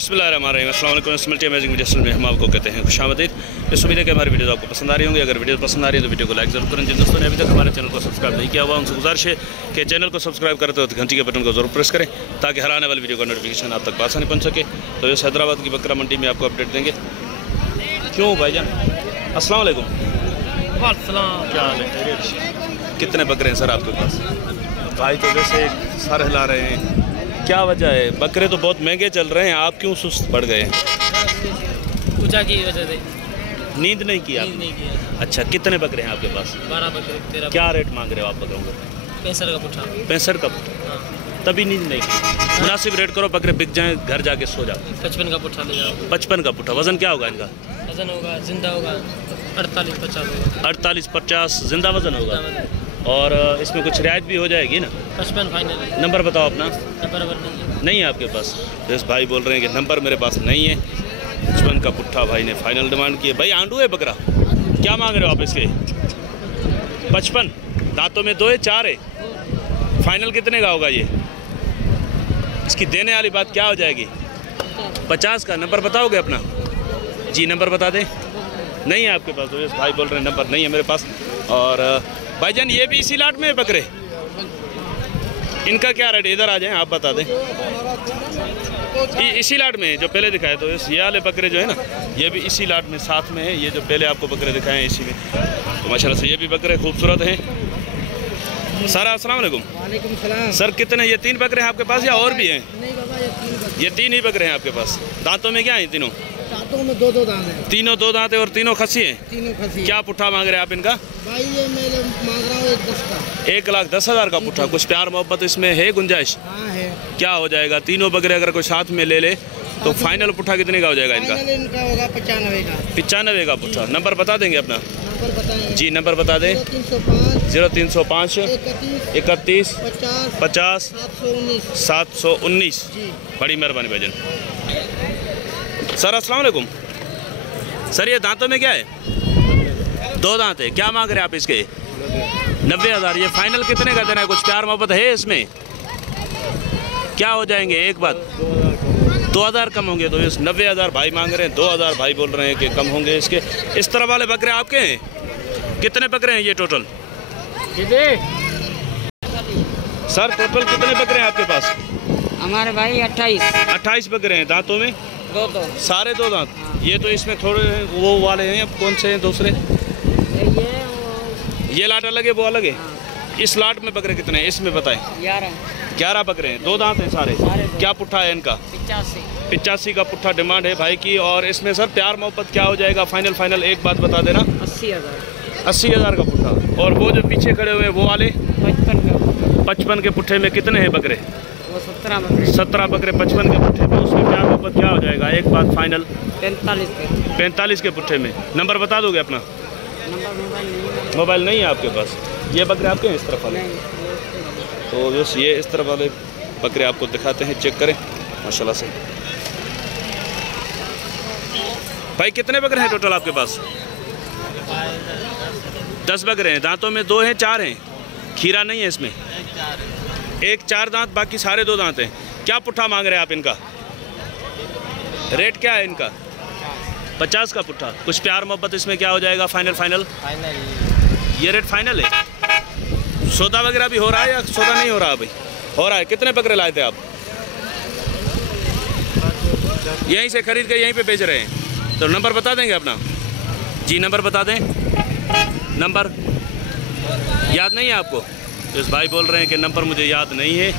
बिस्मिल्लाहिर्रहमानिर्रहीम, अस्सलाम वालेकुम। मल्टी अमेजिंग वीडियो में हम आपको कहते हैं खुशामदीद। इस उम्मीद है कि हमारी वीडियो आपको पसंद आ रही होंगी। अगर वीडियो पसंद आ रही है तो वीडियो को लाइक जरूर करें। जिन दोस्तों ने अभी तक हमारे चैनल को सब्सक्राइब नहीं किया हुआ उनसे गुजारिश है कि चैनल को सब्सक्राइब करते वक्त घंटी के बटन को जरूर प्रेस करें ताकि हर आने वाली वीडियो का नोटिफिकेशन आप तक आसानी पहुँच सके। तो इस हैदराबाद की बकरा मंडी में आपको अपडेट देंगे। क्यों भाईजान, अस्सलाम वालेकुम। क्या हाल है? कितने बकरे हैं सर आपके पास? भाई तो वैसे सर हिला रहे हैं, क्या वजह है? बकरे तो बहुत महंगे चल रहे हैं, आप क्यों सुस्त पड़ गए हैं? पूजा की वजह से नींद नहीं किया? नींद नहीं किया। अच्छा, कितने बकरे हैं आपके पास? 12 बकरे 13। क्या रेट मांग रहे हो आप बकरों को? 65 का पुट्ठा। 65 का पुट्ठा? तभी नींद नहीं की। मुनासिब रेट करो, बकरे बिक जाएं, घर जाके सो जाओ। 55 का पुट्ठा ले जाओ। 55 का पुट्ठा। वजन क्या होगा इनका? वजन होगा जिंदा होगा 48-50 होगा। 48-50 जिंदा वजन होगा। और इसमें कुछ रियायत भी हो जाएगी ना? 55 फाइनल है। नंबर बताओ अपना। नंबर नहीं है आपके पास? तो इस भाई बोल रहे हैं कि नंबर मेरे पास नहीं है। 55 का पुट्ठा भाई ने फाइनल डिमांड की है। भाई आंडू है बकरा, क्या मांग रहे हो आप इसके? 55। दांतों में 2 है 4 है? फाइनल कितने का होगा ये? इसकी देने वाली बात क्या हो जाएगी? 50 का। नंबर बताओगे अपना? जी नंबर बता दें। नहीं है आपके पास? तो इस भाई बोल रहे हैं नंबर नहीं है मेरे पास। और भाईजान ये भी इसी लाट में है बकरे? इनका क्या रेट? इधर आ जाएं, आप बता दें। इसी लाट में जो पहले दिखाए, तो ये वाले बकरे जो है ना, ये भी इसी लाट में साथ में है। ये जो पहले आपको बकरे दिखाए हैं इसी में। तो माशाल्लाह से ये भी बकरे खूबसूरत हैं। सर अस्सलाम वालेकुम। वालेकुम सलाम। सर कितने? ये 3 बकरे हैं आपके पास या और भी हैं? नहीं बाबा, ये 3 ही बकरे हैं आपके पास। दांतों में क्या है तीनों? दांतों में 2 दांत हैं। तीनों 2 दांत है और तीनों खसी हैं? तीनों खसी। क्या पुट्ठा मांग रहे हैं आप इनका? भाई ये मैं मांग रहा हूँ 1,10 का। 1,10,000 का पुट्ठा। कुछ प्यार मोहब्बत इसमें है गुंजाइश? हाँ है। क्या हो जाएगा? तीनों बकरे अगर कोई साथ में ले ले तो फाइनल पुट्ठा कितने का हो जाएगा इनका? फाइनल इनका होगा 95 का। 95 का पुट्ठा। नंबर बता देंगे अपना? नंबर बताएं। जी नंबर बता दें। 0305 31 50 719। बड़ी मेहरबानी भाईजान। सर अस्सलाम वालेकुम। सर ये दांतों में क्या है? 2 दांत है। क्या मांग रहे हैं आप इसके? 90,000। ये फाइनल कितने का देना है? कुछ प्यार मोहब्बत है इसमें? क्या हो जाएंगे? एक बात 2,000 कम होंगे। तो इस 90,000 भाई मांग रहे हैं, 2,000 भाई बोल रहे हैं कि कम होंगे इसके। इस तरह वाले बकरे आपके हैं? कितने बकरे हैं ये टोटल? सर टोटल कितने बकरे हैं आपके पास? हमारे भाई 28 बकरे हैं। दांतों में 2 सारे 2 दांत। ये तो इसमें थोड़े वो वाले हैं, अब कौन से हैं दूसरे? ये लाट अलग है, वो अलग है। इस लाट में बकरे कितने हैं इसमें बताएं? 11 बकरे हैं। 2 दांत हैं सारे। क्या पुट्ठा है इनका? 85 का पुट्ठा डिमांड है भाई की। और इसमें सर प्यार मोहब्बत क्या हो जाएगा? फाइनल एक बात बता देना। 80,000 का पुट्ठा। और वो जो पीछे खड़े हुए हैं वो वाले 55 के पुट्ठे में कितने हैं बकरे? 17 बकरे 55 के पुट्ठे में। उसमें प्यार मोहब्बत क्या हो जाएगा? एक बात फाइनल 45 के पुट्ठे में। नंबर बता दोगे अपना? मोबाइल नहीं है आपके पास? ये बकरे आपके हैं इस तरफ वाले? तो बस ये इस तरफ वाले बकरे आपको दिखाते हैं, चेक करें माशाल्लाह से। भाई कितने बकरे हैं टोटल आपके पास? 10 बकरे हैं। दांतों में 2 हैं 4 हैं? खीरा नहीं है इसमें? एक 4 दांत, बाकी सारे 2 दांत हैं। क्या पुट्ठा मांग रहे हैं आप इनका? रेट क्या है इनका? 50 का पुट्ठा। कुछ प्यार मोहब्बत इसमें क्या हो जाएगा? फाइनल ये रेट फाइनल है। सौदा वगैरह भी हो रहा है या सौदा नहीं हो रहा? भाई हो रहा है। कितने बकरे लाए थे आप? यहीं से खरीद के यहीं पे बेच रहे हैं? तो नंबर बता देंगे अपना? जी नंबर बता दें। नंबर याद नहीं है आपको? तो इस भाई बोल रहे हैं कि नंबर मुझे याद नहीं है।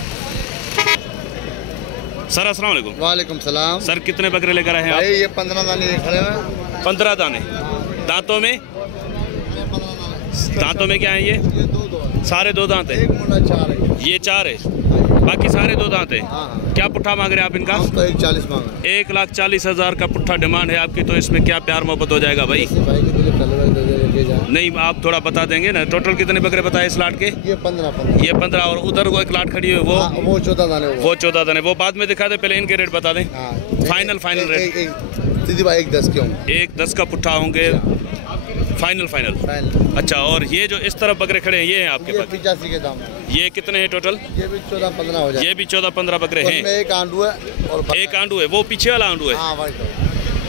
सर अस्सलाम वालेकुम। वालेकुम सलाम। सर कितने बकरे लेकर आए हैं आप? ये 15 दाने खड़े हैं। 15 दाने। दांतों में? दांतों में क्या है ये? सारे 2 दांत है? ये 4 है, बाकी सारे 2 दांत है। क्या पुट्ठा मांग रहे हैं आप इनका? तो 1,40 मांग रहे हैं। 1,40,000 का पुट्ठा डिमांड है आपकी। तो इसमें क्या प्यार मोहब्बत हो जाएगा भाई? नहीं आप थोड़ा बता देंगे ना? टोटल कितने बकरे बताए इस लाट के? ये 15 और उधर वो एक लाट खड़ी है वो 14 दाने। वो 14 दाने। वो बाद में दिखा दे, पहले इनके रेट बता दें। Final rate? दीदी भाई 1,10 के होंगे। 1,10 का पुट्ठा होंगे। Final final. फाइनल। अच्छा, और ये जो इस तरफ बकरे खड़े हैं ये हैं आपके पास? 85 के दाम। ये कितने हैं टोटल? ये भी 14-15 हो जाए। ये भी 14-15 बकरे हैं। एक आंडू है और एक आंडू है, वो पीछे वाला आंडू है। हाँ भाई।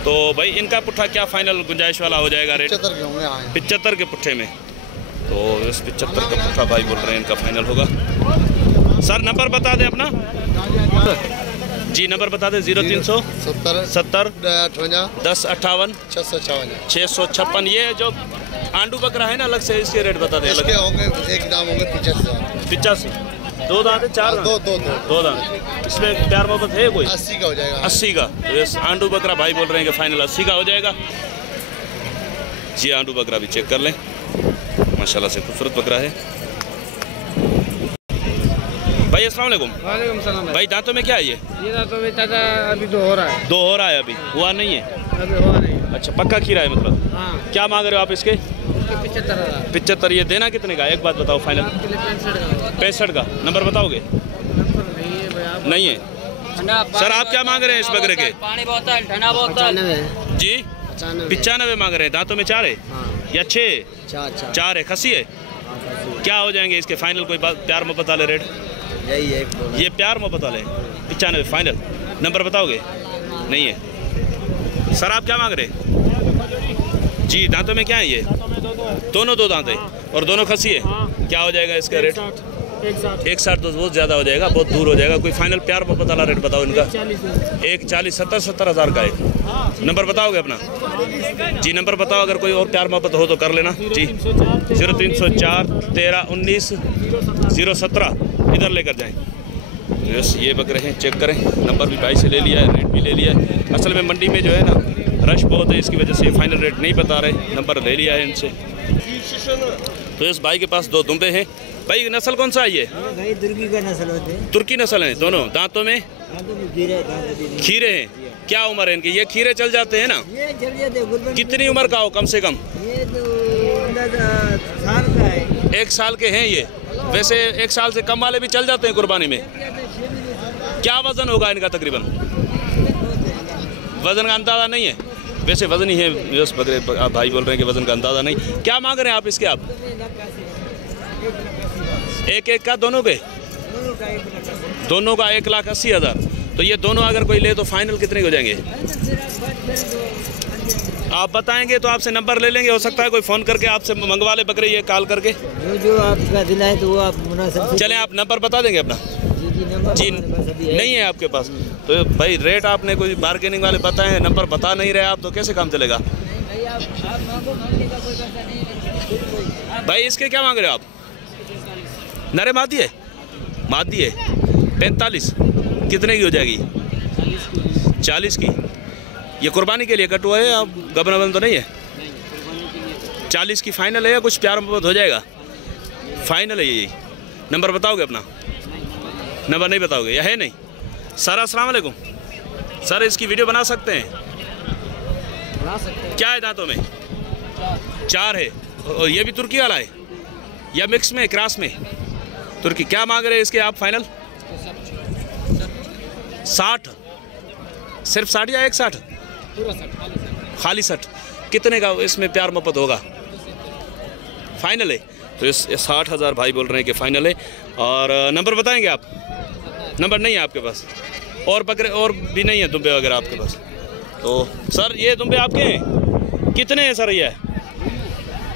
तो भाई इनका पुट्ठा क्या फाइनल गुंजाइश वाला हो जाएगा रेट? 75 के होंगे। हाँ 75 के पुट्ठे में। तो इस 75 का पुट्ठा भाई बोल रहे हैं इनका फाइनल होगा। सर नंबर बता दें अपना। जी नंबर बता दें। 0370 70 10 58 656। ये जो आंडू बकरा है ना अलग से, इसके रेट बता दें। अलग होंगे एक दाम होंगे 85। 2 दांत है? 4 दांत? दो दांत। इसमें प्यार मोहब्बत है कोई? 80 का हो जाएगा। 80 का। तो ये आंडू बकरा भाई बोल रहे हैं कि फाइनल 80 का हो जाएगा। जी आंडू बकरा भी चेक कर लें, माशाल्लाह से खूबसूरत बकरा है। भाई अस्सलाम वालेकुम। वालेकुम सलाम भाई दांतों में क्या है ये? दांतों में चाचा अभी 2 हो रहा है। 2 हो रहा है, अभी हुआ नहीं है? अभी हुआ नहीं। अच्छा, पक्का खीरा है मतलब? हाँ। क्या मांग रहे हो आप इसके? 75,000। 75। ये देना कितने का? एक बात बताओ फाइनल। 65 का। नंबर बताओगे? नहीं है। सर आप क्या मांग रहे हैं इस बकरे के? पानी बोतल, ठंडा बोतल। जी 95 मांग रहे हैं। दांतों में 4 है या 6? 4 है। खसी है? क्या हो जाएंगे इसके फाइनल? कोई बात प्यार मोहब्बत वाले रेट? यही है। ये प्यार मोहब्बत वाले 95 फाइनल। नंबर बताओगे? नहीं है। सर आप क्या मांग रहे हैं? जी दांतों में क्या है ये? दोनों 2 दांत है और दोनों खसी है। क्या हो जाएगा इसका रेट? 160। तो बहुत ज़्यादा हो जाएगा, बहुत दूर हो जाएगा। कोई फाइनल प्यार मोहब्बत वाला रेट बताओ इनका। 140 70 हज़ार का एक। नंबर बताओगे अपना? जी नंबर बताओ, अगर कोई और प्यार मोहब्बत हो तो कर लेना। जी 0304 13 19 017 इधर लेकर जाएं। बस ये बकरे हैं, चेक करें। नंबर भी भाई से ले लिया है, रेट भी ले लिया है। असल में मंडी में जो है ना रश बहुत है, इसकी वजह से फाइनल रेट नहीं बता रहे। नंबर ले लिया है इनसे। तो इस भाई के पास 2 दुम्बे हैं। भाई नस्ल कौन सा है ये? भाई तुर्की का नस्ल होते हैं। तुर्की नस्ल है दोनों। दांतों में खीरे हैं। क्या उम्र है इनकी? ये खीरे चल जाते हैं ना? ये चल जाते हैं। कितनी उम्र का हो कम से कम? ये तो साल का है। 1 साल के हैं ये। वैसे 1 साल से कम वाले भी चल जाते हैं कुर्बानी में। क्या वजन होगा इनका तकरीबन? वजन का अंदाजा नहीं है? वैसे वजन ही है। बस बकरे भाई बोल रहे हैं कि वजन का अंदाजा नहीं। क्या मांग रहे हैं आप इसके? आप एक का दोनों के? दोनों का 1,80,000। तो ये दोनों अगर कोई ले तो फाइनल कितने हो जाएंगे? आप बताएंगे तो आपसे नंबर ले लेंगे। हो सकता है कोई फ़ोन करके आपसे मंगवा ले बकरे, ये कॉल करके। जो आपका दिला है तो वो आप मुनासिब। चलें आप नंबर बता देंगे अपना? जी नहीं है आपके पास? तो भाई रेट आपने कोई बार्गेनिंग वाले बताए हैं, नंबर बता नहीं रहे आप, तो कैसे काम चलेगा? भाई इसके क्या मांग रहे हो आप? नरे मादी है? मादी है। 45 कितने की हो जाएगी? 40 की। ये कुर्बानी के लिए कटुआ है, आप गबन वबन तो नहीं है? 40 की फाइनल है या कुछ प्यार मोहब्बत हो जाएगा? फाइनल है यही। नंबर बताओगे अपना? नंबर नहीं बताओगे या है नहीं? सर अस्सलाम वालेकुम। सर इसकी वीडियो बना सकते हैं? क्या है दांतों में? 4 है। और ये भी तुर्की वाला है या मिक्स में, क्रॉस में? तुर्की। क्या मांग रहे हैं इसके आप फाइनल? 60। सिर्फ 60 या 160? खाली 60। कितने का इसमें प्यार मोहब्बत होगा? फाइनल है। तो इस 60,000 भाई बोल रहे हैं कि फाइनल है। और नंबर बताएंगे आप? नंबर नहीं है आपके पास? और बकरे और भी नहीं है दुम्बे वगैरह आपके पास? तो सर ये दुम्बे आपके हैं? कितने हैं सर ये?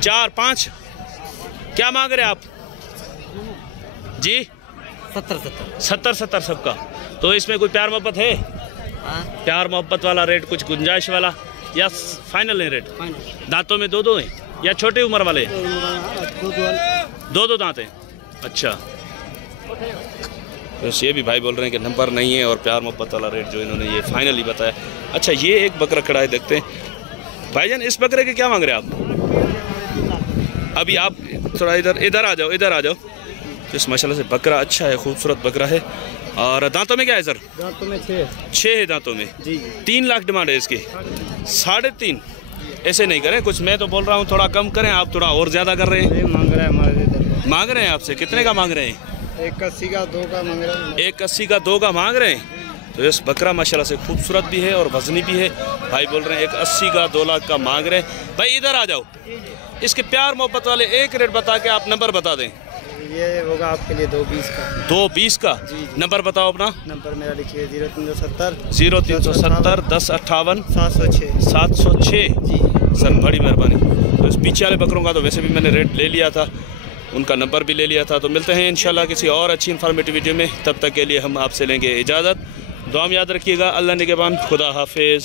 4 5? क्या मांग रहे हैं आप? जी 70 सबका। तो इसमें कोई प्यार मोहब्बत है? प्यार मोहब्बत वाला रेट, कुछ गुंजाइश वाला या फाइनल है रेट? दांतों में 2 हैं या छोटे उम्र वाले? 2 दांत हैं। अच्छा, तो ये भी भाई बोल रहे हैं कि नंबर नहीं है और प्यार मोहब्बत वाला रेट जो इन्होंने ये फाइनली बताया। अच्छा, ये एक बकरा खड़ा है, देखते हैं। भाईजान इस बकरे के क्या मांग रहे हैं आप? अभी आप थोड़ा इधर आ जाओ, इधर आ जाओ। इस माशाल्लाह से बकरा अच्छा है, खूबसूरत बकरा है। और दांतों में क्या है सर? दांतों में 6 है दांतों में। जी 3 लाख डिमांड है इसकी। 3.5 ऐसे नहीं करें कुछ। मैं तो बोल रहा हूँ थोड़ा कम करें, आप थोड़ा और ज़्यादा कर रहे हैं। मांग रहे हैं आपसे? कितने का मांग रहे हैं? 180 का 2 का मांग रहे हैं। 180 का 2 का मांग रहे हैं। तो इस बकरा माशाल्लाह से खूबसूरत भी है और वजनी भी है। भाई बोल रहे हैं 180 का 2 लाख का मांग रहे हैं। भाई इधर आ जाओ, इसके प्यार मोहब्बत वाले एक रेट बता के आप नंबर बता दें। ये होगा आपके लिए 220 का। 220 का जी। नंबर बताओ अपना। नंबर मेरा लिखिए 0370 0370 1058 706 706। जी। सर बड़ी मेहरबानी। तो इस पीछे वाले बकरों का तो वैसे भी मैंने रेट ले लिया था, उनका नंबर भी ले लिया था। तो मिलते हैं इंशाल्लाह किसी और अच्छी इन्फॉर्मेटिव वीडियो में, तब तक के लिए हम आपसे लेंगे इजाज़त। दुआ में याद रखिएगा। अल्लाह निगहबान, खुदा हाफिज़।